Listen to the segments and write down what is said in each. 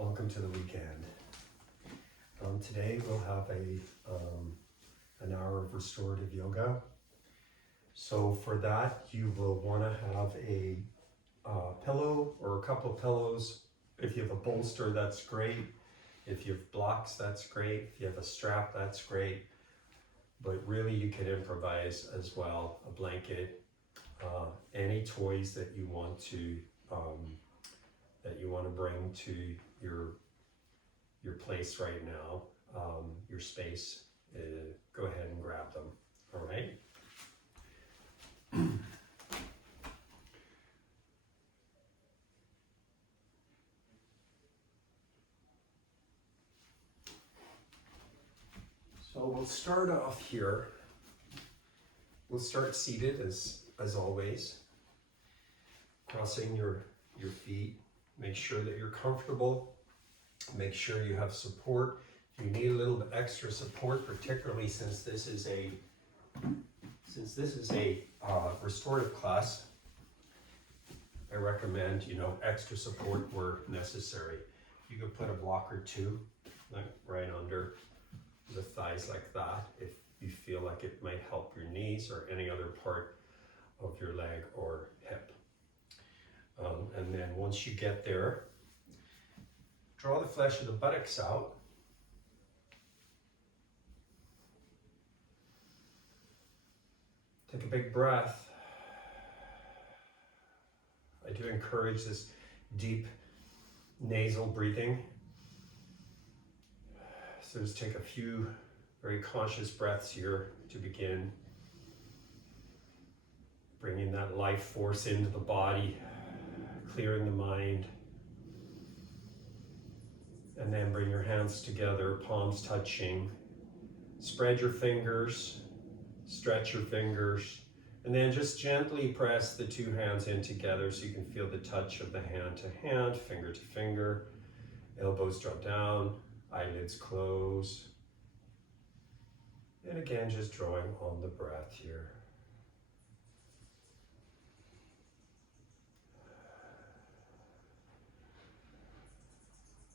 welcome to the weekend. Today we'll have an hour of restorative yoga. So for that, you will want to have a pillow or a couple of pillows. If you have a bolster, that's great. If you have blocks, that's great. If you have a strap, that's great. But really, you can improvise as well. A blanket, any toys that you want to bring to your place right now, your space. Go ahead and grab them. All right. So we'll start off here. We'll start seated as always. Crossing your feet. Make sure that you're comfortable. Make sure you have support. If you need a little bit extra support, particularly since this is a restorative class, I recommend extra support where necessary. You could put a block or two, like right under the thighs like that, if you feel like it might help your knees or any other part of your leg or hip. And then once you get there, draw the flesh of the buttocks out. Take a big breath. I do encourage this deep nasal breathing. So just take a few very conscious breaths here to begin. Bringing that life force into the body, clearing the mind. And then bring your hands together, palms touching. Spread your fingers, stretch your fingers, and then just gently press the two hands in together so you can feel the touch of the hand to hand, finger to finger. Elbows drop down, eyelids close. And again, just drawing on the breath here.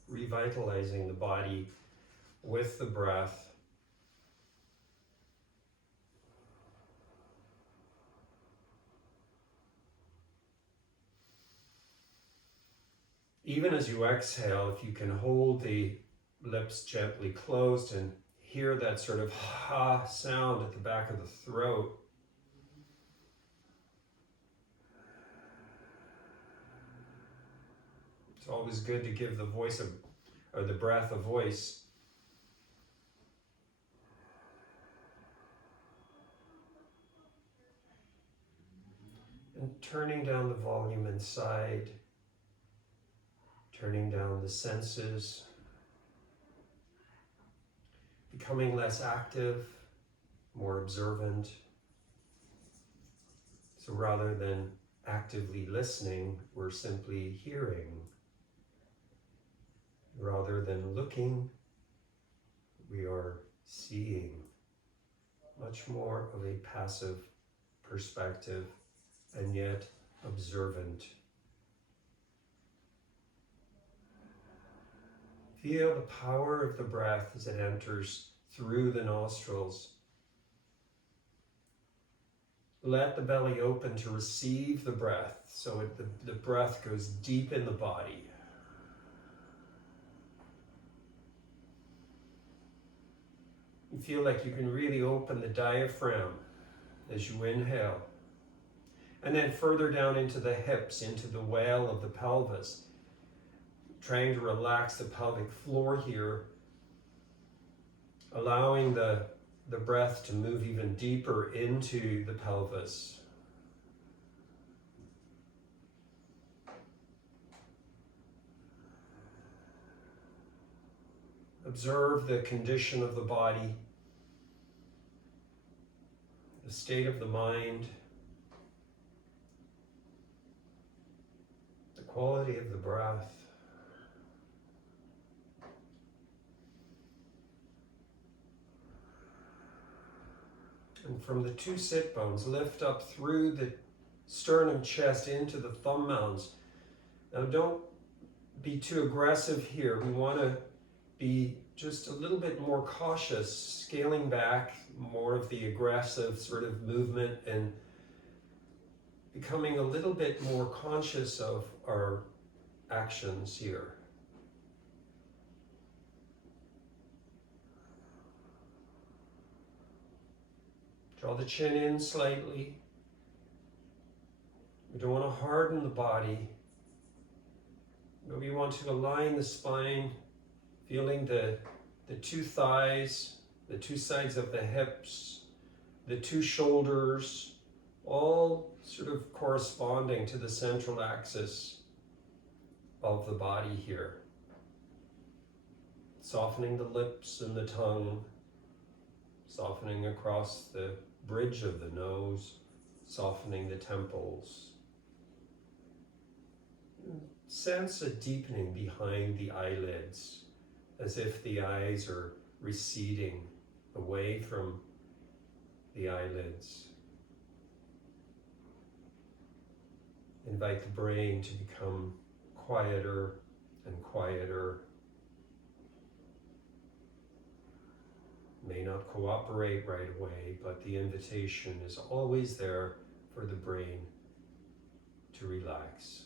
Revitalizing the body with the breath. Even as you exhale, if you can hold the lips gently closed and hear that sort of ha sound at the back of the throat. It's always good to give the the breath a voice. And turning down the volume inside, turning down the senses, becoming less active, more observant. So rather than actively listening, we're simply hearing. Rather than looking, we are seeing. Much more of a passive perspective and yet observant. Feel the power of the breath as it enters through the nostrils. Let the belly open to receive the breath, so the breath goes deep in the body. You feel like you can really open the diaphragm as you inhale. And then further down into the hips, into the well of the pelvis. Trying to relax the pelvic floor here. Allowing the breath to move even deeper into the pelvis. Observe the condition of the body, the state of the mind, the quality of the breath. And from the two sit bones, lift up through the sternum chest into the thumb mounds. Now don't be too aggressive here. We want to be just a little bit more cautious, scaling back more of the aggressive sort of movement and becoming a little bit more conscious of our actions here. Draw the chin in slightly. We don't want to harden the body, but we want to align the spine, feeling the two thighs, the two sides of the hips, the two shoulders, all sort of corresponding to the central axis of the body here. Softening the lips and the tongue, softening across the bridge of the nose, softening the temples. Sense a deepening behind the eyelids, as if the eyes are receding away from the eyelids. Invite the brain to become quieter and quieter. May not cooperate right away, but the invitation is always there for the brain to relax.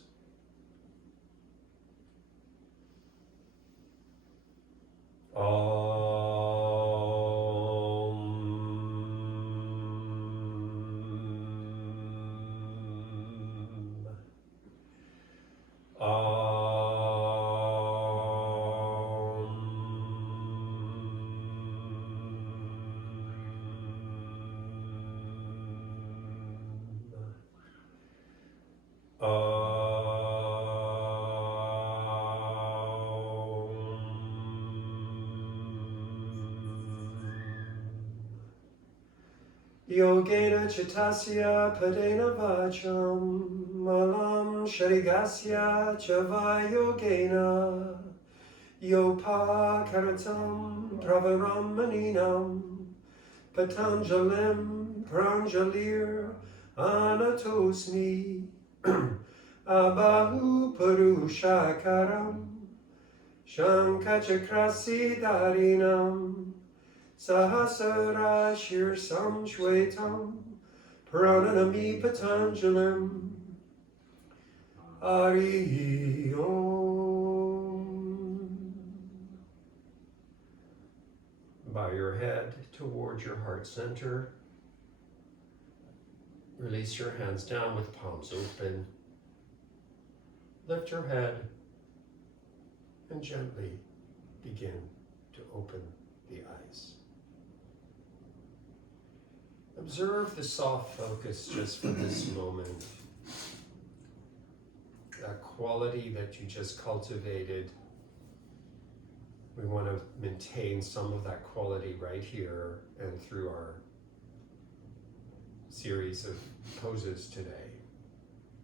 Yogena Chittasya Padena Vacham Malam Sharigasya Chava Yogena Yopa Karatam Pravaramaninaam Patanjalim Pranjalir Anatosmi Abahu Purushakaram Shankachakrasi Darinam Sahasrashir Samshwetam Prananami Patanjalim Ari Om. Bow your head towards your heart center. Release your hands down with palms open. Lift your head and gently begin to open the eyes. Observe the soft focus just for this moment. That quality that you just cultivated. We want to maintain some of that quality right here and through our series of poses today.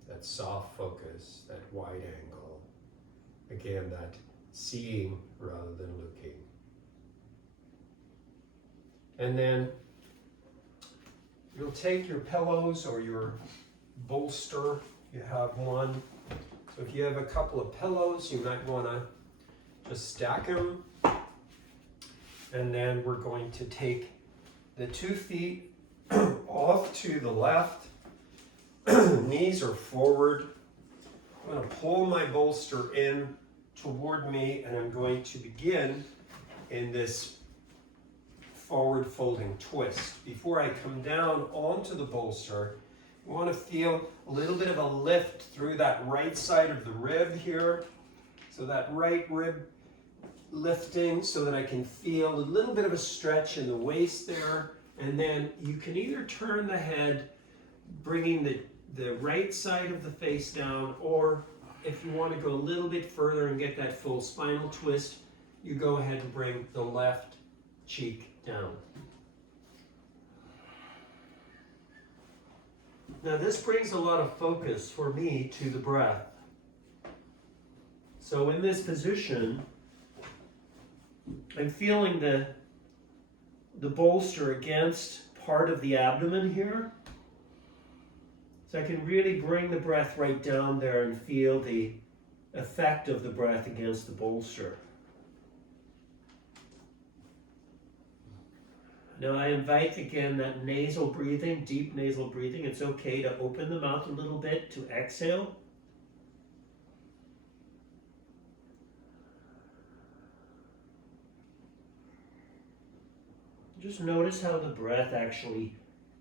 That soft focus, that wide angle. Again, that seeing rather than looking. And then you'll take your pillows or your bolster, you have one. So if you have a couple of pillows, you might want to just stack them. And then we're going to take the 2 feet off to the left. Knees are forward. I'm going to pull my bolster in toward me, and I'm going to begin in this forward folding twist. Before I come down onto the bolster, you want to feel a little bit of a lift through that right side of the rib here. So that right rib lifting so that I can feel a little bit of a stretch in the waist there. And then you can either turn the head, bringing the right side of the face down, or if you want to go a little bit further and get that full spinal twist, you go ahead and bring the left cheek down. Now this brings a lot of focus for me to the breath. So in this position, I'm feeling the bolster against part of the abdomen here. So I can really bring the breath right down there and feel the effect of the breath against the bolster. Now I invite again that nasal breathing, deep nasal breathing. It's okay to open the mouth a little bit to exhale. Just notice how the breath actually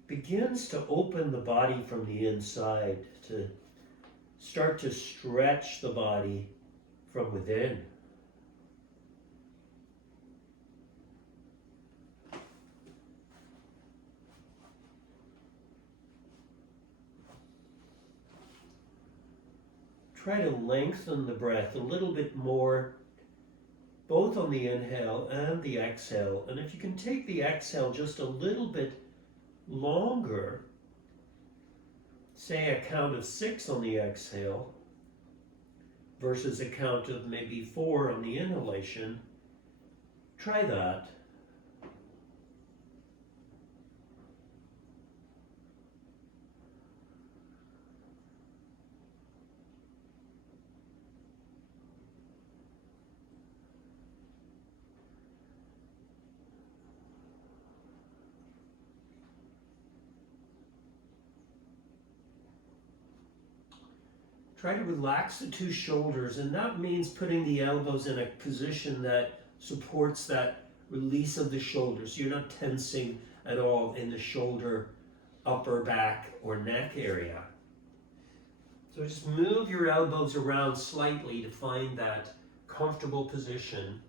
begins to open the body from the inside, to start to stretch the body from within. Try to lengthen the breath a little bit more, both on the inhale and the exhale. And if you can take the exhale just a little bit longer, say a count of 6 on the exhale versus a count of maybe 4 on the inhalation, try that. Try to relax the 2 shoulders, and that means putting the elbows in a position that supports that release of the shoulders. You're not tensing at all in the shoulder, upper back, or neck area. So just move your elbows around slightly to find that comfortable position.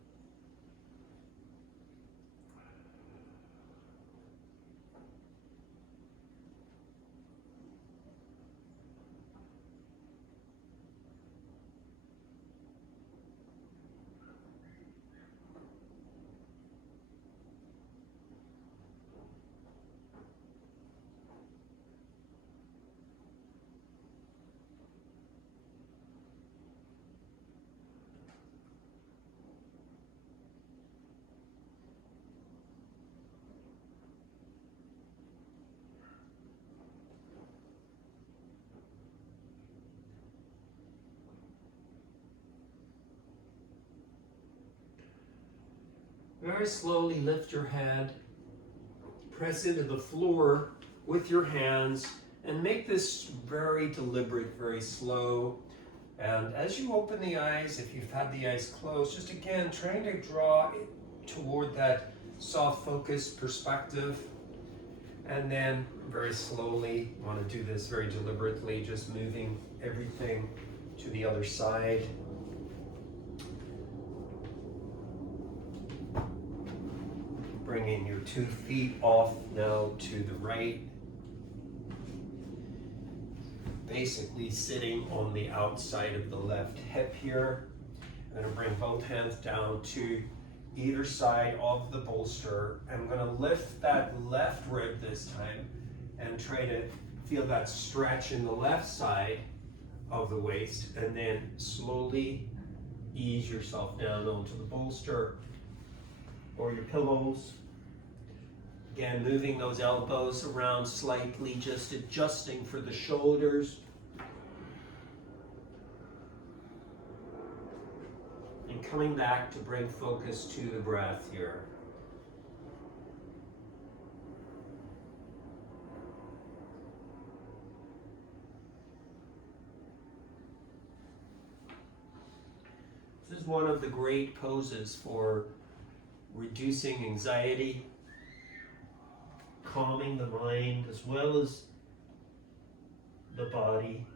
Very slowly lift your head, press into the floor with your hands, and make this very deliberate, very slow. And as you open the eyes, if you've had the eyes closed, just again trying to draw it toward that soft focus perspective. And then very slowly, you want to do this very deliberately, just moving everything to the other side. Bringing your 2 feet off now to the right. Basically sitting on the outside of the left hip here. I'm going to bring both hands down to either side of the bolster. I'm going to lift that left rib this time and try to feel that stretch in the left side of the waist, and then slowly ease yourself down onto the bolster or your pillows. Again, moving those elbows around slightly, just adjusting for the shoulders. And coming back to bring focus to the breath here. This is one of the great poses for reducing anxiety, calming the mind as well as the body.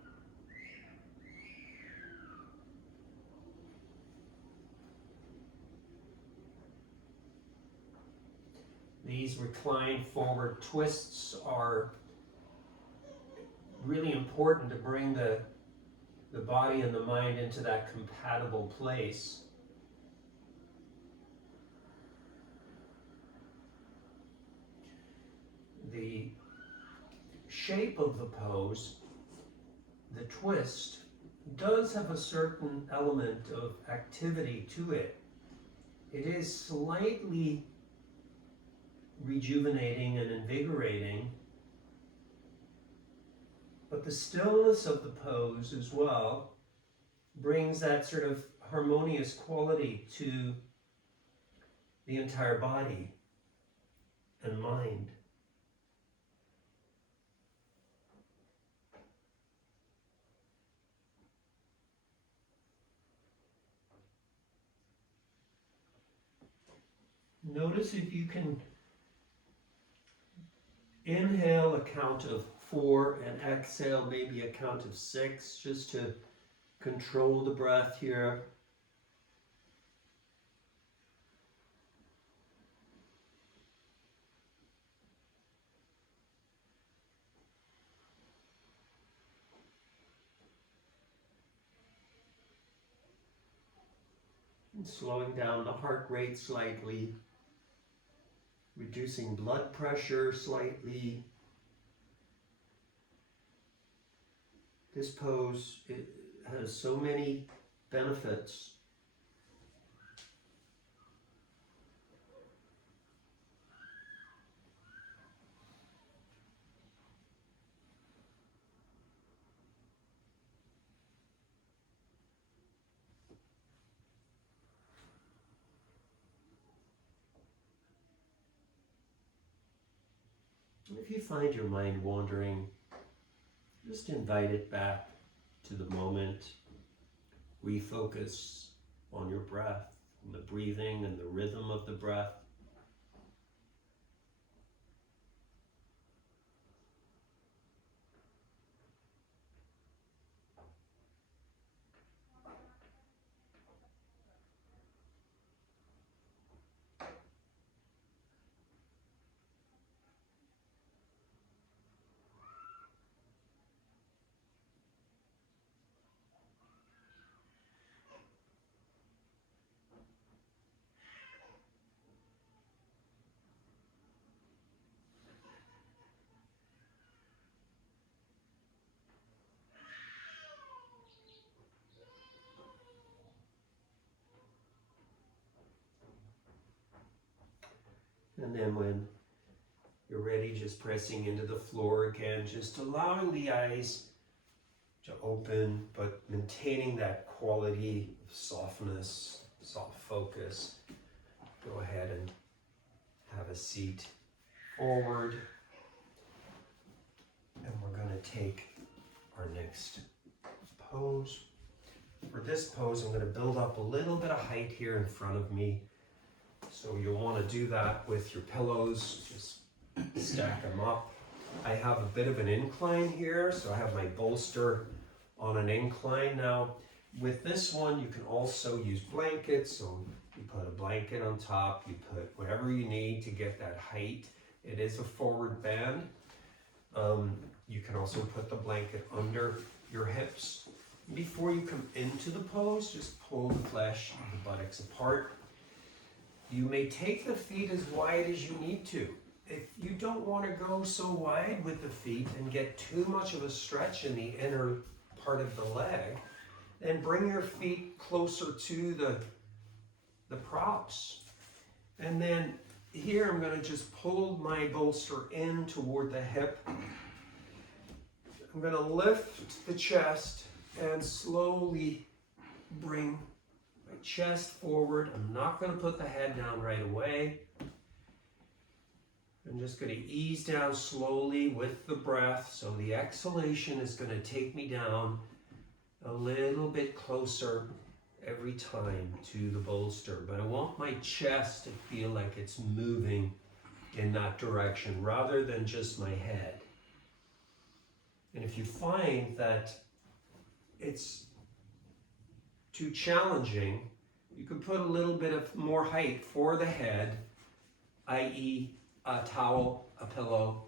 These reclined forward twists are really important to bring the body and the mind into that compatible place. The shape of the pose, the twist, does have a certain element of activity to it. It is slightly rejuvenating and invigorating, but the stillness of the pose as well brings that sort of harmonious quality to the entire body and mind. Notice if you can inhale a count of 4 and exhale maybe a count of 6, just to control the breath here. And slowing down the heart rate slightly, reducing blood pressure slightly. This pose, it has so many benefits. If you find your mind wandering, just invite it back to the moment. Refocus on your breath, on the breathing and the rhythm of the breath. And then when you're ready, just pressing into the floor again, just allowing the eyes to open, but maintaining that quality of softness, soft focus. Go ahead and have a seat forward. And we're going to take our next pose. For this pose, I'm going to build up a little bit of height here in front of me. So you'll want to do that with your pillows. Just stack them up. I have a bit of an incline here, so I have my bolster on an incline. Now, with this one, you can also use blankets. So you put a blanket on top, you put whatever you need to get that height. It is a forward bend. You can also put the blanket under your hips. Before you come into the pose, just pull the flesh of the buttocks apart. You may take the feet as wide as you need to. If you don't want to go so wide with the feet and get too much of a stretch in the inner part of the leg, then bring your feet closer to the props. And then here I'm going to just pull my bolster in toward the hip. I'm going to lift the chest and slowly bring my chest forward. I'm not going to put the head down right away. I'm just going to ease down slowly with the breath. So the exhalation is going to take me down a little bit closer every time to the bolster. But I want my chest to feel like it's moving in that direction rather than just my head. And if you find that it's too challenging, you can put a little bit of more height for the head, i.e. a towel, a pillow,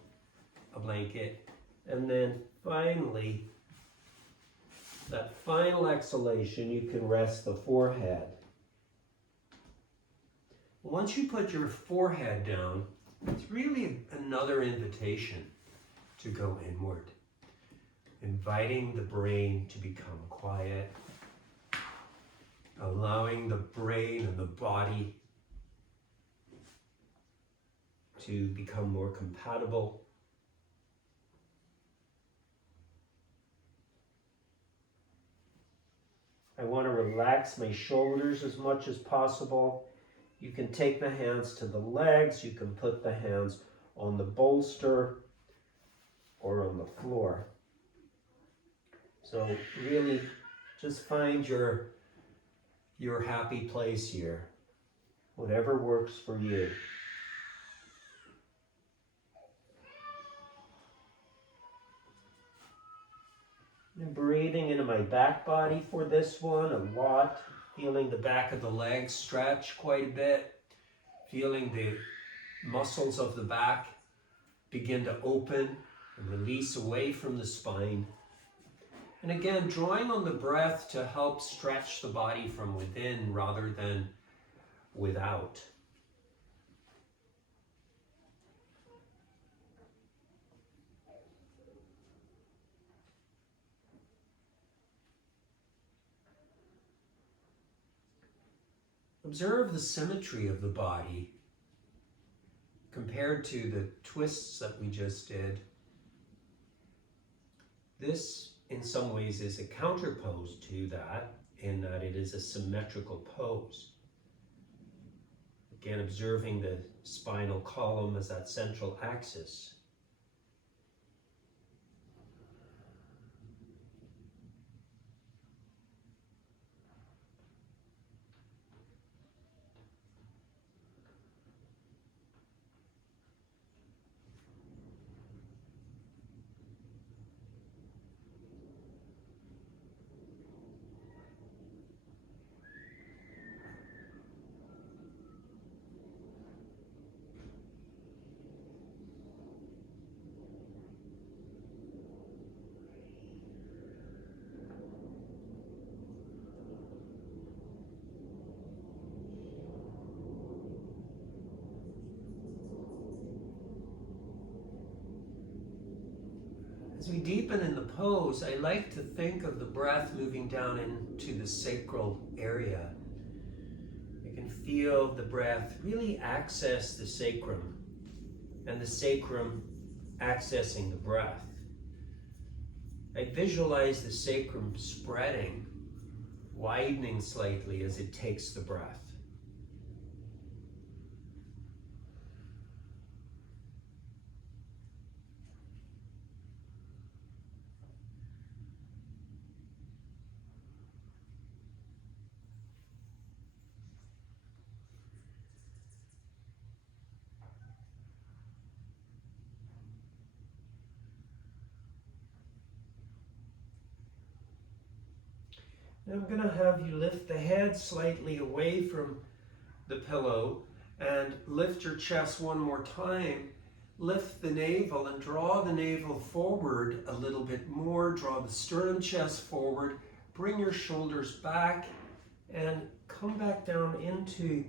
a blanket, and then finally, that final exhalation, you can rest the forehead. Once you put your forehead down, it's really another invitation to go inward, inviting the brain to become quiet, allowing the brain and the body to become more compatible. I want to relax my shoulders as much as possible. You can take the hands to the legs, you can put the hands on the bolster or on the floor. So really just find your happy place here, whatever works for you. I'm breathing into my back body for this one a lot, feeling the back of the legs stretch quite a bit, feeling the muscles of the back begin to open and release away from the spine. And again, drawing on the breath to help stretch the body from within rather than without. Observe the symmetry of the body compared to the twists that we just did. This, in some ways, is a counterpose to that, in that it is a symmetrical pose. Again, observing the spinal column as that central axis. As we deepen in the pose, I like to think of the breath moving down into the sacral area. You can feel the breath really access the sacrum, and the sacrum accessing the breath. I visualize the sacrum spreading, widening slightly as it takes the breath. Now I'm going to have you lift the head slightly away from the pillow and lift your chest one more time. Lift the navel and draw the navel forward a little bit more. Draw the sternum chest forward. Bring your shoulders back and come back down into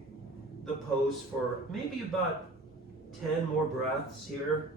the pose for maybe about 10 more breaths here.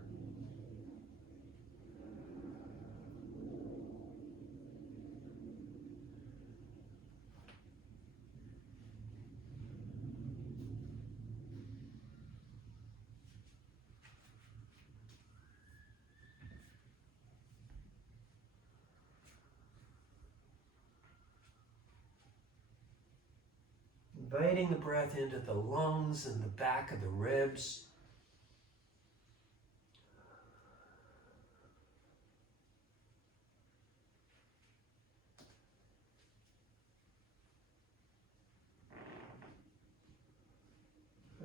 Inviting the breath into the lungs and the back of the ribs.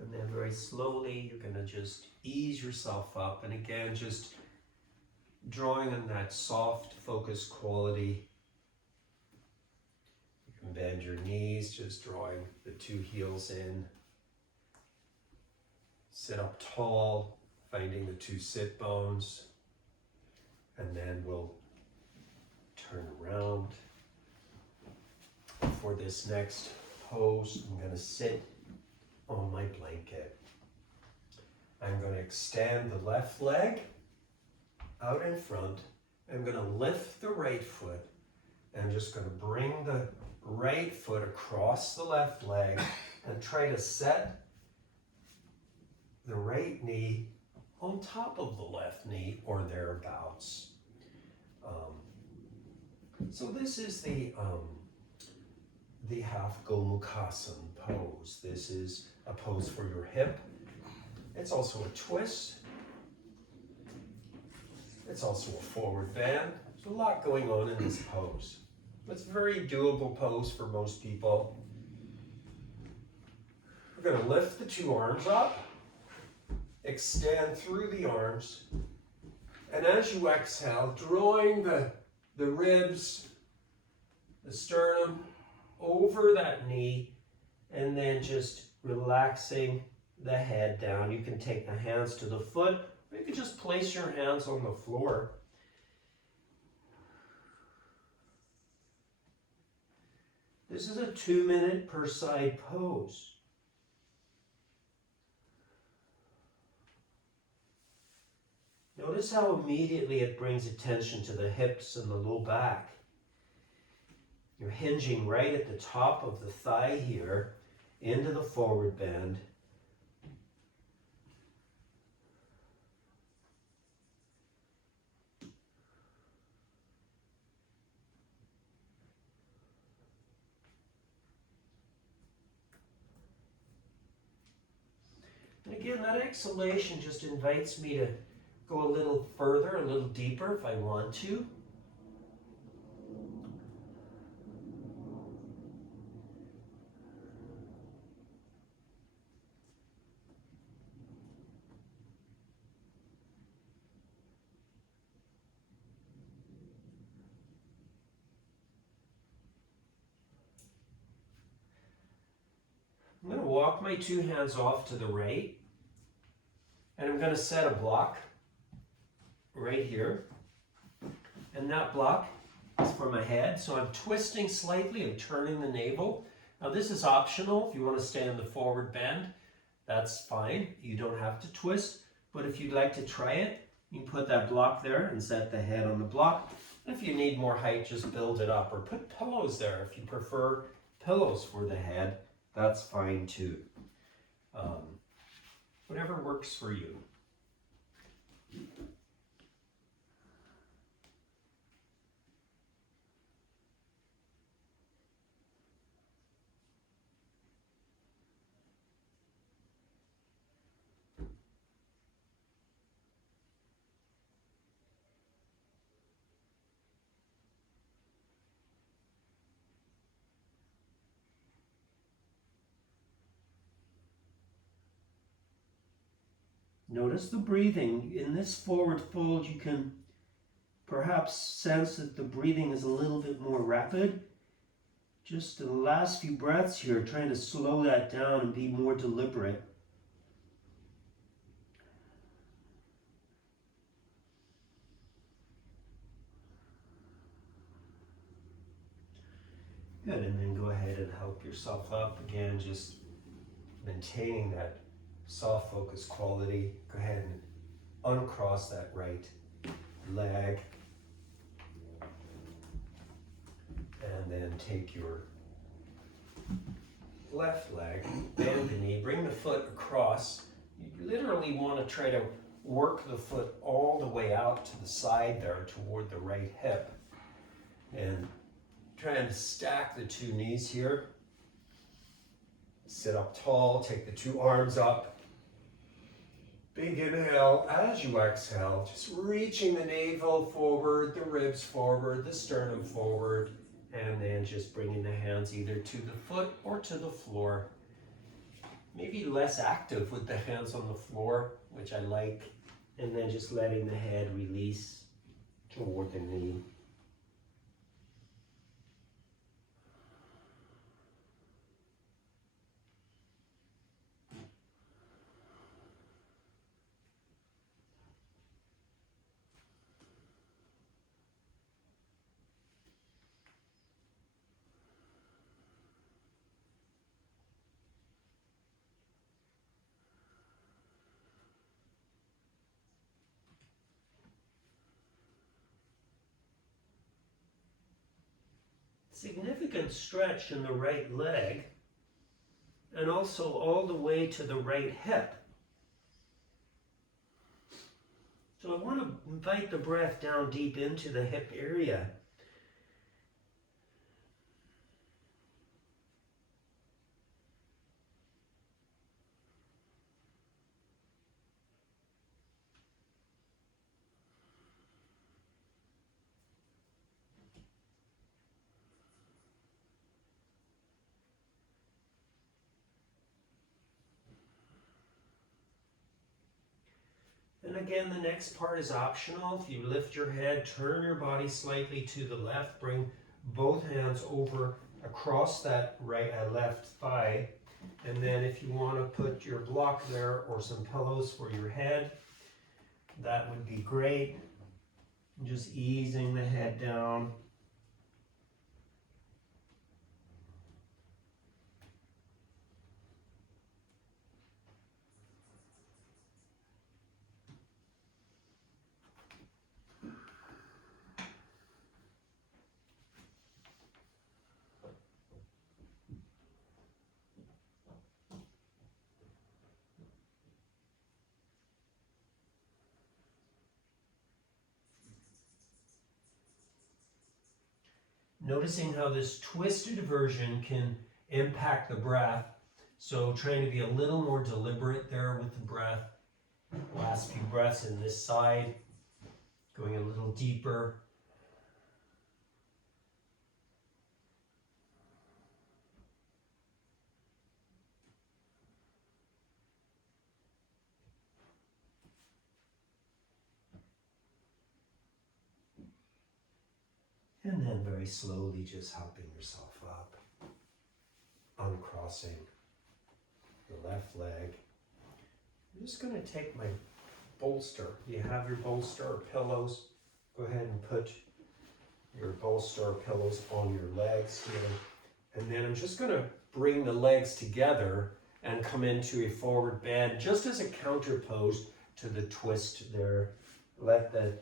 And then very slowly, you're going to just ease yourself up. And again, just drawing on that soft, focused quality. You can bend your knees, just drawing the two heels in. Sit up tall, finding the two sit bones. And then we'll turn around. For this next pose, I'm going to sit on my blanket. I'm going to extend the left leg out in front. I'm going to lift the right foot. I'm just going to bring the right foot across the left leg and try to set the right knee on top of the left knee or thereabouts. So this is the the half Gomukhsan pose. This is a pose for your hip. It's also a twist. It's also a forward bend. There's a lot going on in this pose. It's a very doable pose for most people. We're going to lift the two arms up, extend through the arms, and as you exhale, drawing the ribs, the sternum over that knee, and then just relaxing the head down. You can take the hands to the foot, or you can just place your hands on the floor. This is a 2-minute per side pose. Notice how immediately it brings attention to the hips and the low back. You're hinging right at the top of the thigh here into the forward bend. And again, that exhalation just invites me to go a little further, a little deeper if I want to. I'm going to walk my two hands off to the right, and I'm going to set a block right here. And that block is for my head, so I'm twisting slightly and turning the navel. Now this is optional. If you want to stay in the forward bend, that's fine. You don't have to twist, but if you'd like to try it, you can put that block there and set the head on the block. If you need more height, just build it up, or put pillows there if you prefer pillows for the head. That's fine too. Whatever works for you. Notice the breathing. In this forward fold, you can perhaps sense that the breathing is a little bit more rapid. Just in the last few breaths here, trying to slow that down and be more deliberate. Good, and then go ahead and help yourself up again, just maintaining that soft focus quality. Go ahead and uncross that right leg, and then take your left leg, bend the knee, bring the foot across. You literally want to try to work the foot all the way out to the side there toward the right hip, and try and stack the two knees here. Sit up tall, take the two arms up. Big inhale. As you exhale, just reaching the navel forward, the ribs forward, the sternum forward, and then just bringing the hands either to the foot or to the floor. Maybe less active with the hands on the floor, which I like, and then just letting the head release toward the knee. Significant stretch in the right leg, and also all the way to the right hip. So I want to invite the breath down deep into the hip area. And again, the next part is optional. If you lift your head, turn your body slightly to the left, bring both hands over across that left thigh. And then if you want to put your block there or some pillows for your head, that would be great. Just easing the head down. Noticing how this twisted version can impact the breath. So trying to be a little more deliberate there with the breath. Last few breaths in this side, going a little deeper. And then very slowly just helping yourself up, uncrossing the left leg. I'm just going to take my bolster. You have your bolster or pillows. Go ahead and put your bolster or pillows on your legs here. And then I'm just going to bring the legs together and come into a forward bend just as a counterpose to the twist there. Let the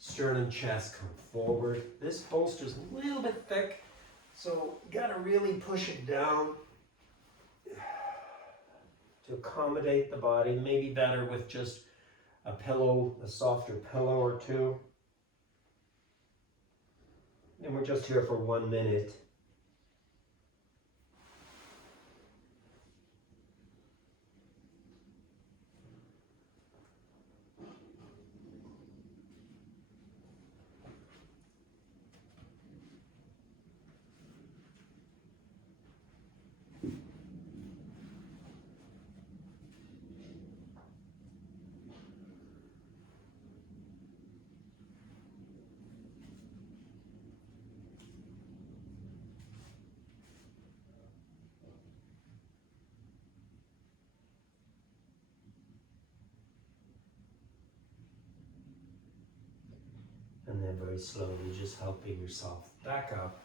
sternum chest come forward. This bolster's a little bit thick, so you gotta really push it down to accommodate the body. Maybe better with just a pillow, a softer pillow or two. And we're just here for 1 minute. And then very slowly just helping yourself back up.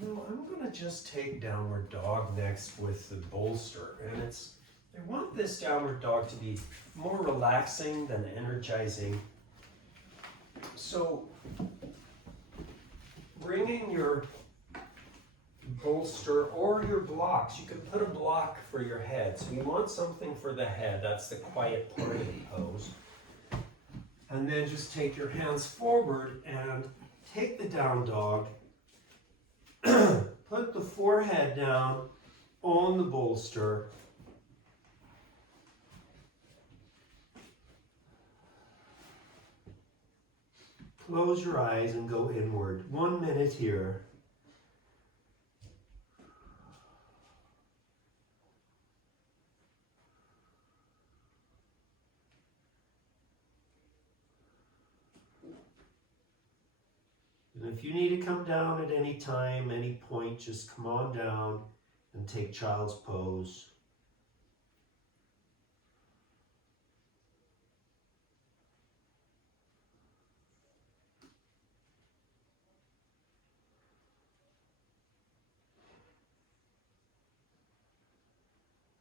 Now I'm gonna just take downward dog next with the bolster. And I want this downward dog to be more relaxing than energizing. So bringing your bolster or your blocks, you can put a block for your head. So you want something for the head, that's the quiet part of the pose. And then just take your hands forward and take the down dog. Put the forehead down on the bolster. Close your eyes and go inward. 1 minute here. And if you need to come down at any time, any point, just come on down and take child's pose.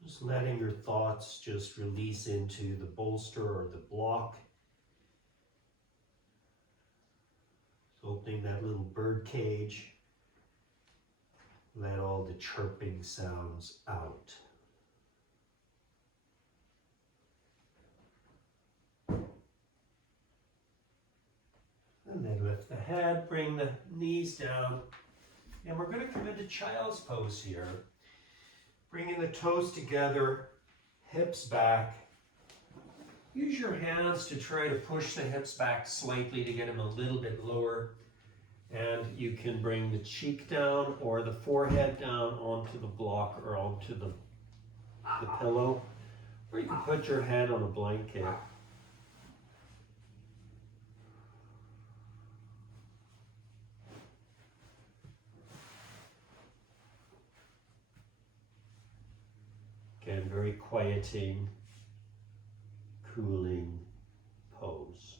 Just letting your thoughts just release into the bolster or the block. Opening that little bird cage, let all the chirping sounds out. And then lift the head, bring the knees down, and we're going to come into child's pose here. Bringing the toes together, hips back. Use your hands to try to push the hips back slightly to get them a little bit lower. And you can bring the cheek down or the forehead down onto the block or onto the pillow. Or you can put your head on a blanket. Again, very quieting, cooling pose.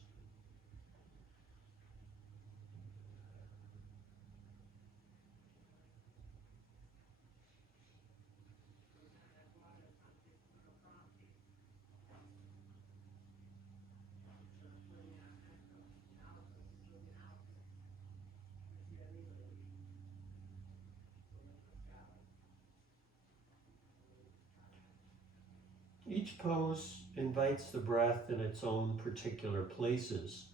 Each pose invites the breath in its own particular places.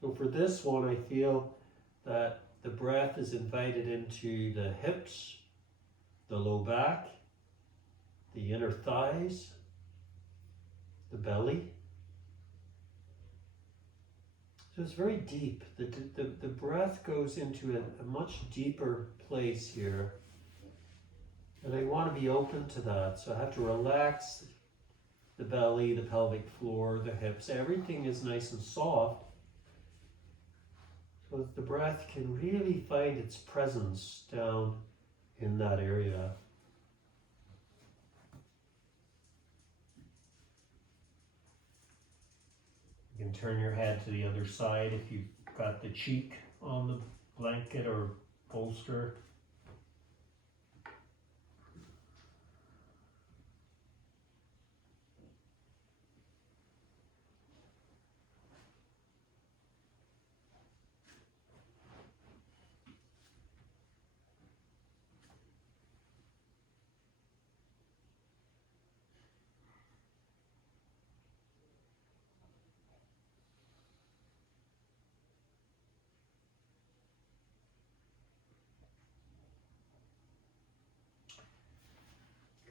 So for this one, I feel that the breath is invited into the hips, the low back, the inner thighs, the belly. So it's very deep. The breath goes into a much deeper place here. And I want to be open to that. So I have to relax the belly, the pelvic floor, the hips. Everything is nice and soft, so that the breath can really find its presence down in that area. You can turn your head to the other side if you've got the cheek on the blanket or bolster.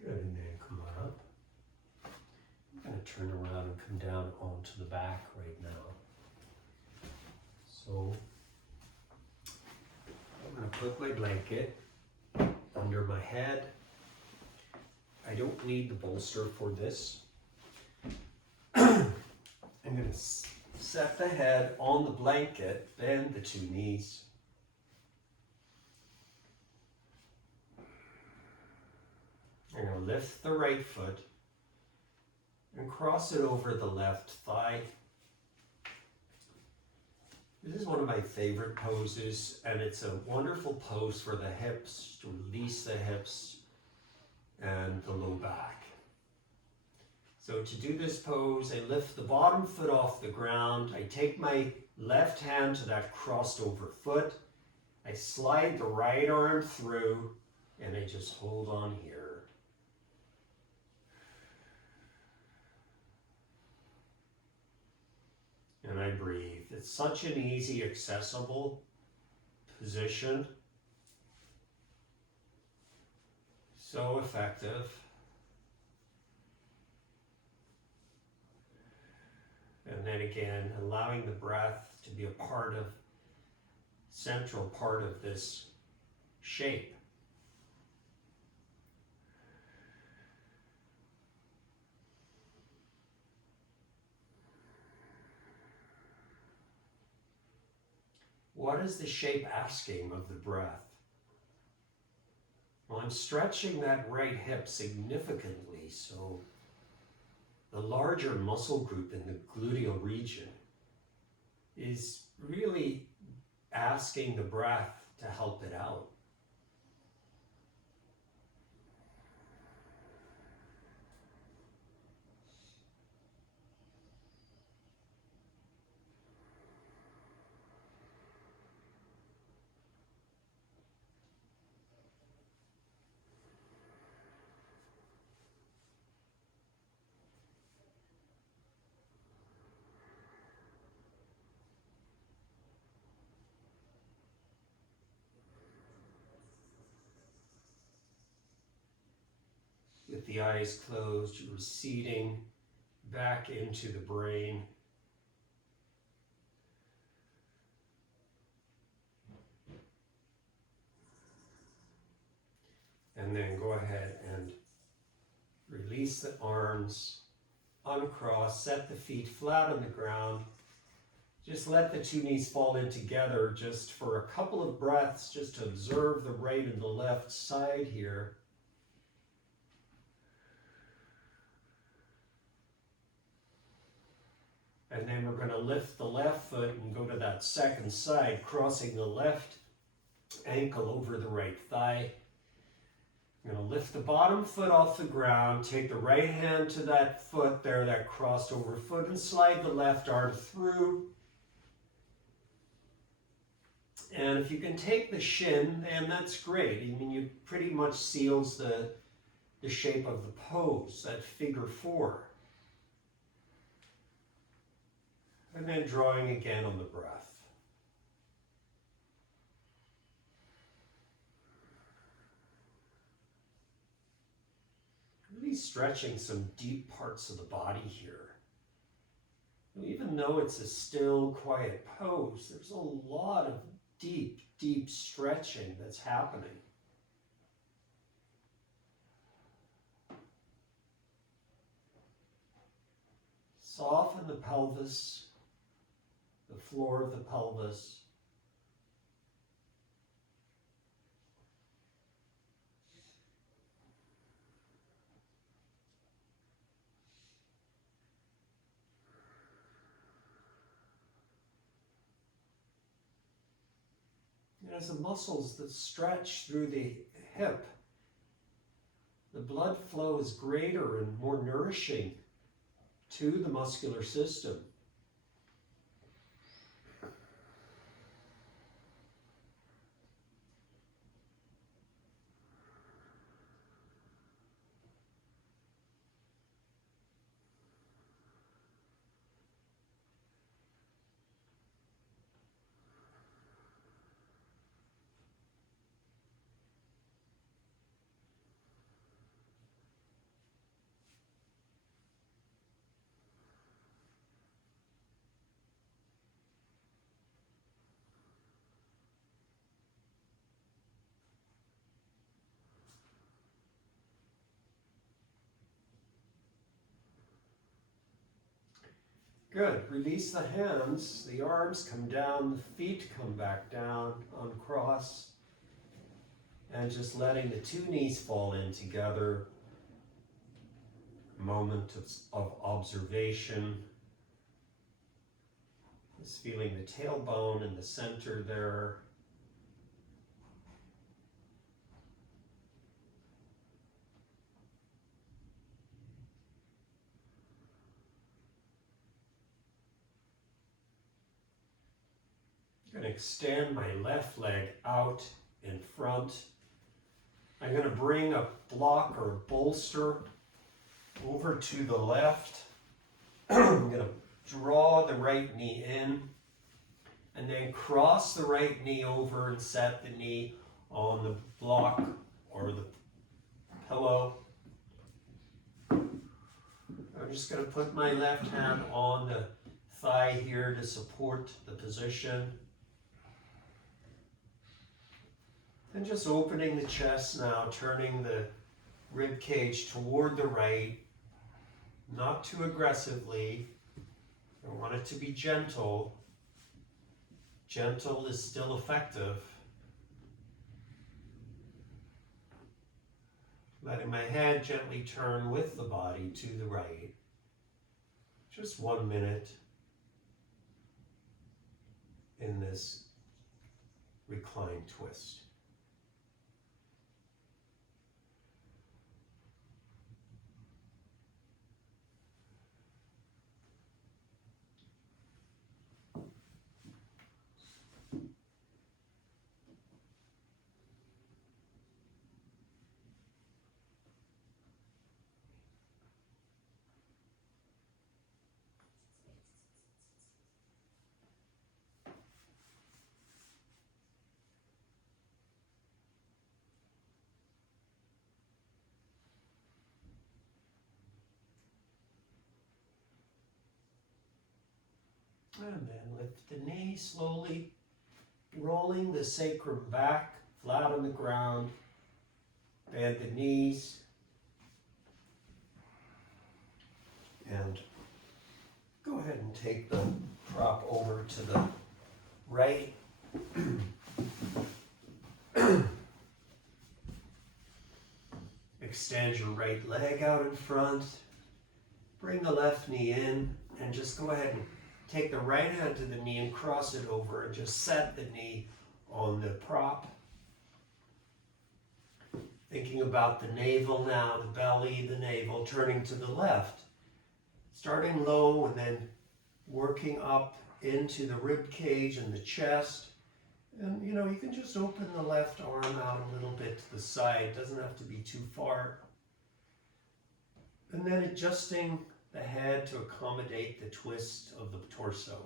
Good, and then come on up. I'm going to turn around and come down onto the back right now. So I'm going to put my blanket under my head. I don't need the bolster for this. I'm going to set the head on the blanket, bend the two knees. I'm going to lift the right foot and cross it over the left thigh. This is one of my favorite poses, and it's a wonderful pose for the hips, to release the hips and the low back. So to do this pose, I lift the bottom foot off the ground. I take my left hand to that crossed over foot. I slide the right arm through, and I just hold on here. And I breathe. It's such an easy, accessible position. So effective. And then again, allowing the breath to be a central part of this shape. What is the shape asking of the breath? Well, I'm stretching that right hip significantly, so the larger muscle group in the gluteal region is really asking the breath to help it out. With the eyes closed, you're receding back into the brain. And then go ahead and release release the arms, uncross, set the feet flat on the ground. Just let the two knees fall in together just for a couple of breaths, just to observe the right and the left side here. And then we're going to lift the left foot and go to that second side, crossing the left ankle over the right thigh. I'm going to lift the bottom foot off the ground, take the right hand to that foot there, that crossed over foot, and slide the left arm through. And if you can take the shin, then that's great. I mean, you pretty much seals the shape of the pose, that figure four. And then drawing again on the breath. Really stretching some deep parts of the body here. Even though it's a still, quiet pose, there's a lot of deep, deep stretching that's happening. Soften the pelvis, the floor of the pelvis. As the muscles that stretch through the hip, the blood flow is greater and more nourishing to the muscular system. Good. Release the hands, the arms come down, the feet come back down, uncross. And just letting the two knees fall in together. Moment of observation. Just feeling the tailbone in the center there. I'm going to extend my left leg out in front. I'm going to bring a block or a bolster over to the left. I'm going to draw the right knee in and then cross the right knee over and set the knee on the block or the pillow. I'm just going to put my left hand on the thigh here to support the position. And just opening the chest now, turning the rib cage toward the right, not too aggressively. I want it to be gentle. Gentle is still effective. Letting my head gently turn with the body to the right. Just 1 minute in this reclined twist. And then lift the knee slowly, rolling the sacrum back, flat on the ground. Bend the knees. And go ahead and take the prop over to the right. Extend your right leg out in front. Bring the left knee in and just go ahead and take the right hand to the knee and cross it over and just set the knee on the prop. Thinking about the navel now, the belly, the navel, turning to the left. Starting low and then working up into the rib cage and the chest. And you know, you can just open the left arm out a little bit to the side. It doesn't have to be too far. And then adjusting the head to accommodate the twist of the torso.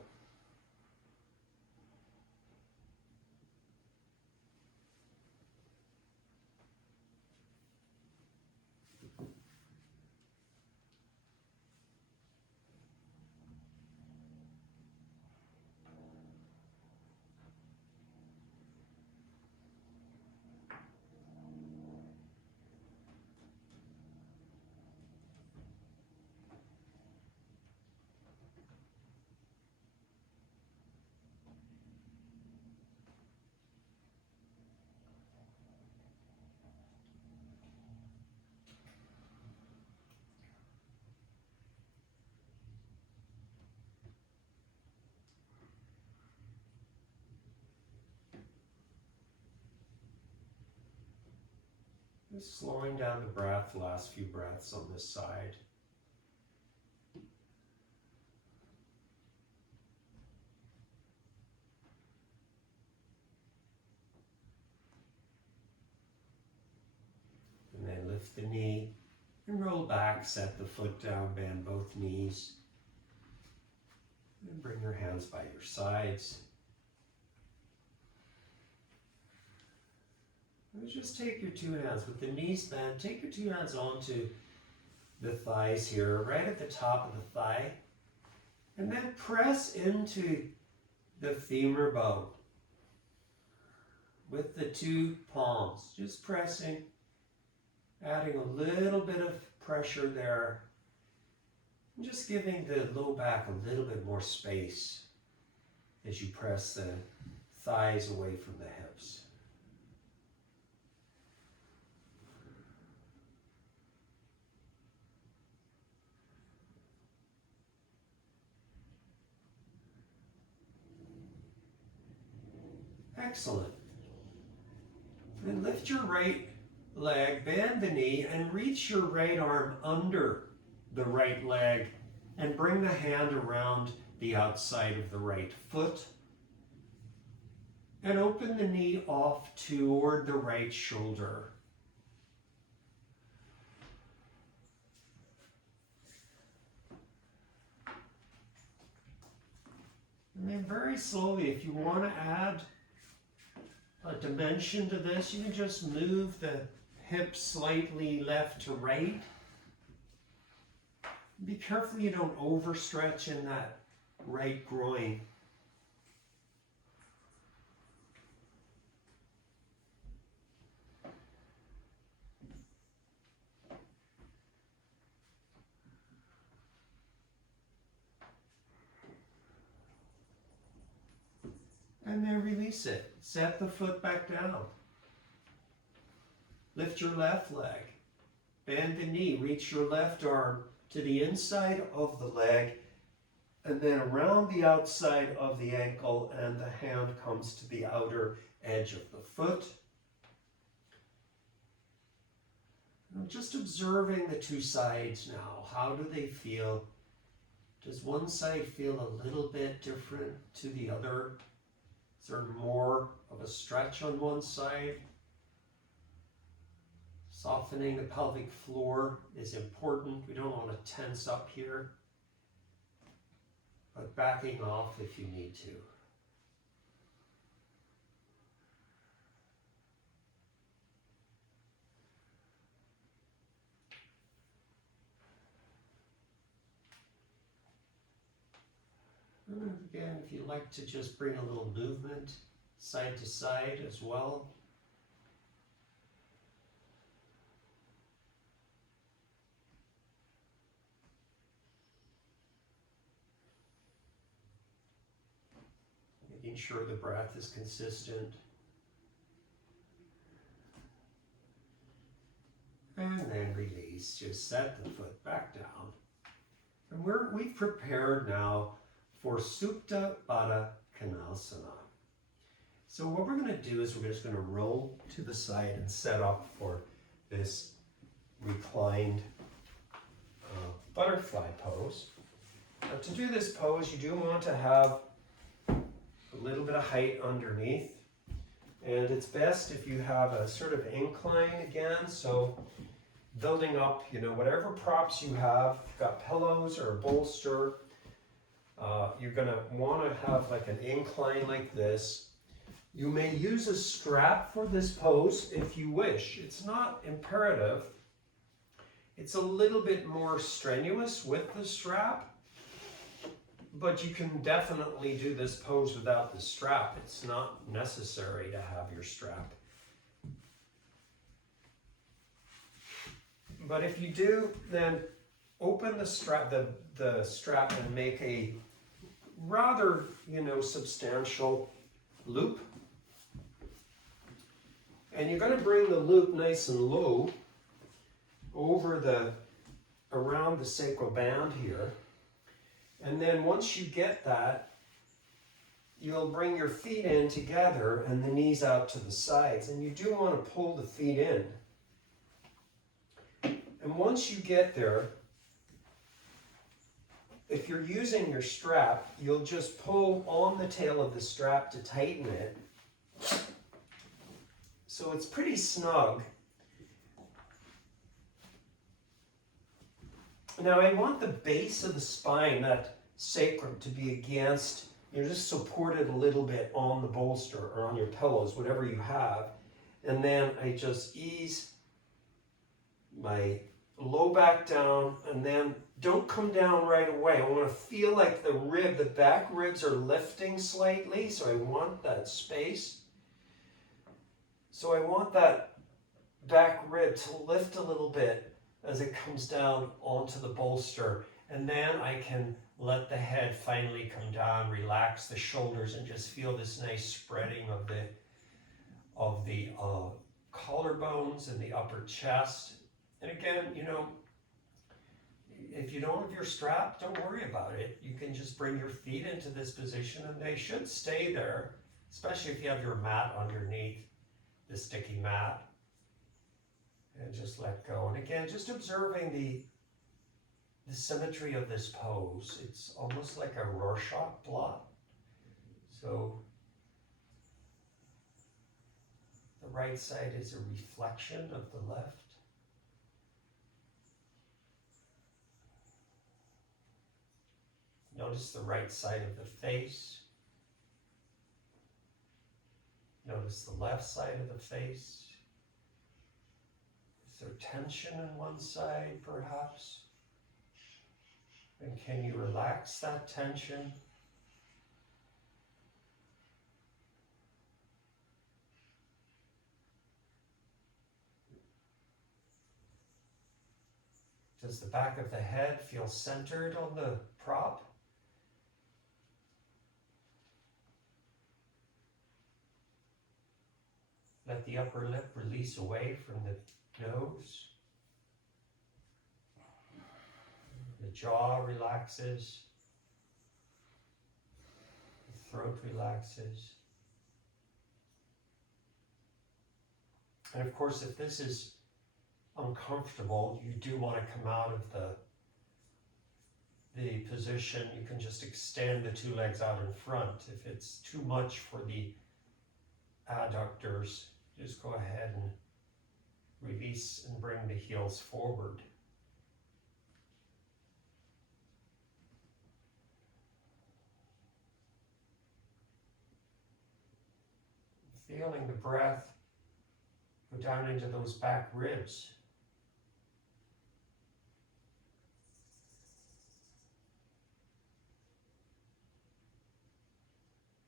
Just slowing down the breath, last few breaths on this side. And then lift the knee and roll back, set the foot down, bend both knees. And bring your hands by your sides. And just take your two hands with the knees bent, take your two hands onto the thighs here, right at the top of the thigh. And then press into the femur bone with the two palms, just pressing, adding a little bit of pressure there, and just giving the low back a little bit more space as you press the thighs away from the hips. Excellent. Then lift your right leg, bend the knee, and reach your right arm under the right leg and bring the hand around the outside of the right foot and open the knee off toward the right shoulder. And then very slowly, if you want to add a dimension to this, you can just move the hips slightly left to right. Be careful you don't overstretch in that right groin. And then release it. Set the foot back down. Lift your left leg. Bend the knee. Reach your left arm to the inside of the leg and then around the outside of the ankle, and the hand comes to the outer edge of the foot. I'm just observing the two sides now. How do they feel? Does one side feel a little bit different to the other? Is there more of a stretch on one side? Softening the pelvic floor is important. We don't want to tense up here, but backing off if you need to. And again, if you like to just bring a little movement side to side as well. making sure the breath is consistent. And then release, just set the foot back down. And we've prepared now for Supta Baddha Konasana. So what we're going to do is we're just going to roll to the side and set up for this reclined butterfly pose. Now to do this pose, you do want to have a little bit of height underneath. And it's best if you have a sort of incline again. So building up, whatever props you have, if you've got pillows or a bolster, you're going to want to have like an incline like this. You may use a strap for this pose if you wish. It's not imperative. It's a little bit more strenuous with the strap, but you can definitely do this pose without the strap. It's not necessary to have your strap. But if you do, then open the strap, the strap and make a rather, substantial loop. And you're going to bring the loop nice and low around the sacral band here. And then once you get that, you'll bring your feet in together and the knees out to the sides. And you do want to pull the feet in. And once you get there, if you're using your strap, you'll just pull on the tail of the strap to tighten it. So it's pretty snug. Now I want the base of the spine, that sacrum, to be against, just supported a little bit on the bolster or on your pillows, whatever you have. And then I just ease my low back down, and then don't come down right away. I want to feel like the back ribs are lifting slightly, so I want that space. So I want that back rib to lift a little bit as it comes down onto the bolster. And then I can let the head finally come down, relax the shoulders, and just feel this nice spreading of the collarbones and the upper chest. And again, if you don't have your strap, don't worry about it. You can just bring your feet into this position and they should stay there, especially if you have your mat underneath, the sticky mat. And just let go. And again, just observing the symmetry of this pose. It's almost like a Rorschach blot. So the right side is a reflection of the left. Notice the right side of the face. Notice the left side of the face. Is there tension in one side, perhaps? And can you relax that tension? Does the back of the head feel centered on the prop? Let the upper lip release away from the nose. The jaw relaxes. The throat relaxes. And of course, if this is uncomfortable, you do want to come out of the position. You can just extend the two legs out in front. If it's too much for the adductors, just go ahead and release and bring the heels forward. Feeling the breath go down into those back ribs.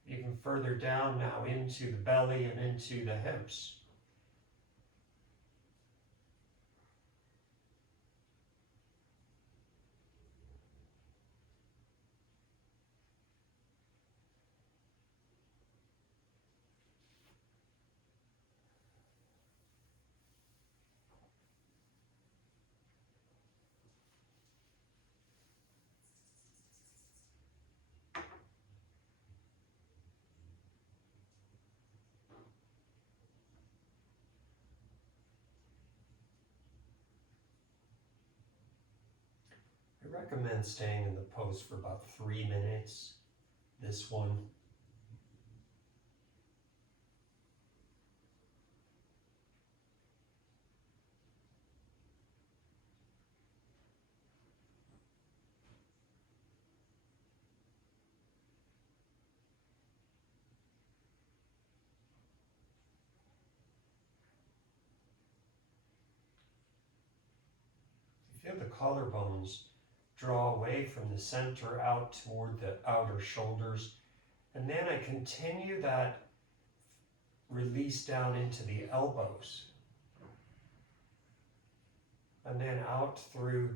Even further down now into the belly and into the hips. recommend staying in the pose for about 3 minutes. This one. Feel the collarbones draw away from the center out toward the outer shoulders. And then I continue that release down into the elbows. And then out through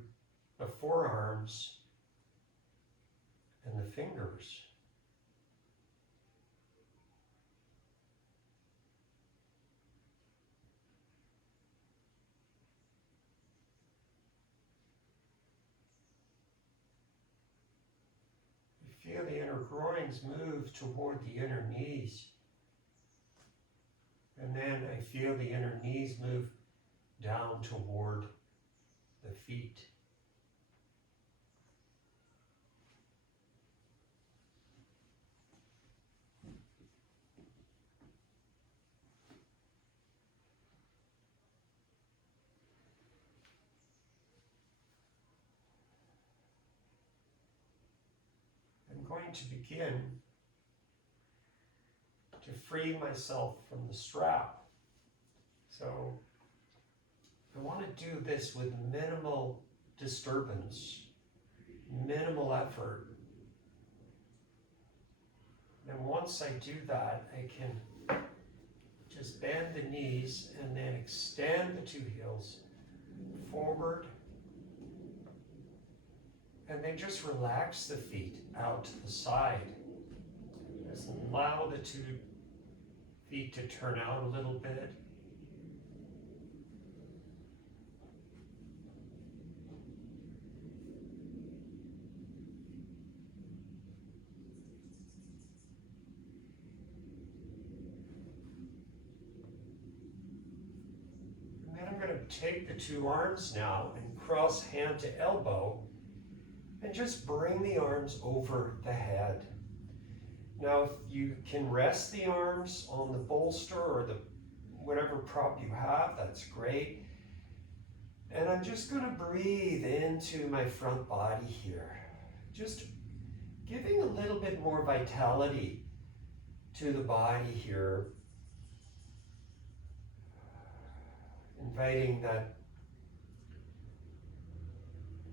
the forearms and the fingers. Feel the inner groins move toward the inner knees. And then I feel the inner knees move down toward the feet. I'm going to begin to free myself from the strap. So I want to do this with minimal disturbance, minimal effort. And once I do that, I can just bend the knees and then extend the two heels forward. And then just relax the feet out to the side. Just allow the two feet to turn out a little bit. And then I'm going to take the two arms now and cross hand to elbow and just bring the arms over the head. Now, if you can rest the arms on the bolster or the whatever prop you have, that's great. And I'm just going to breathe into my front body here. Just giving a little bit more vitality to the body here. Inviting that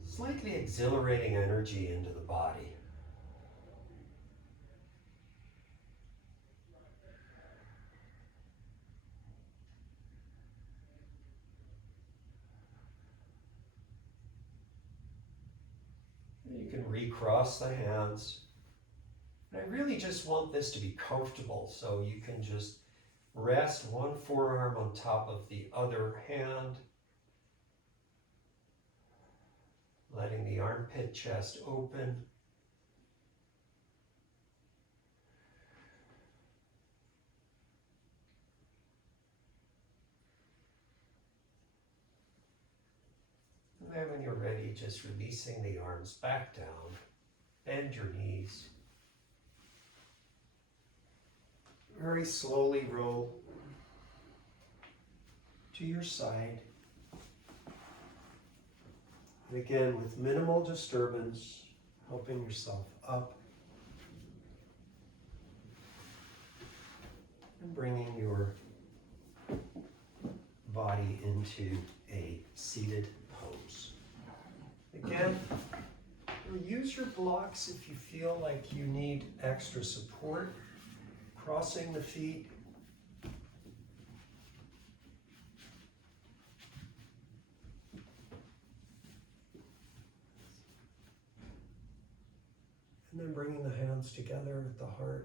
slightly exhilarating energy into the body. You can recross the hands. And I really just want this to be comfortable, so you can just rest one forearm on top of the other hand, letting the armpit chest open. And then when you're ready, just releasing the arms back down. Bend your knees. Very slowly roll to your side. And again, with minimal disturbance, helping yourself up and bringing your body into a seated pose. Again, use your blocks if you feel like you need extra support. Crossing the feet. And then bringing the hands together at the heart.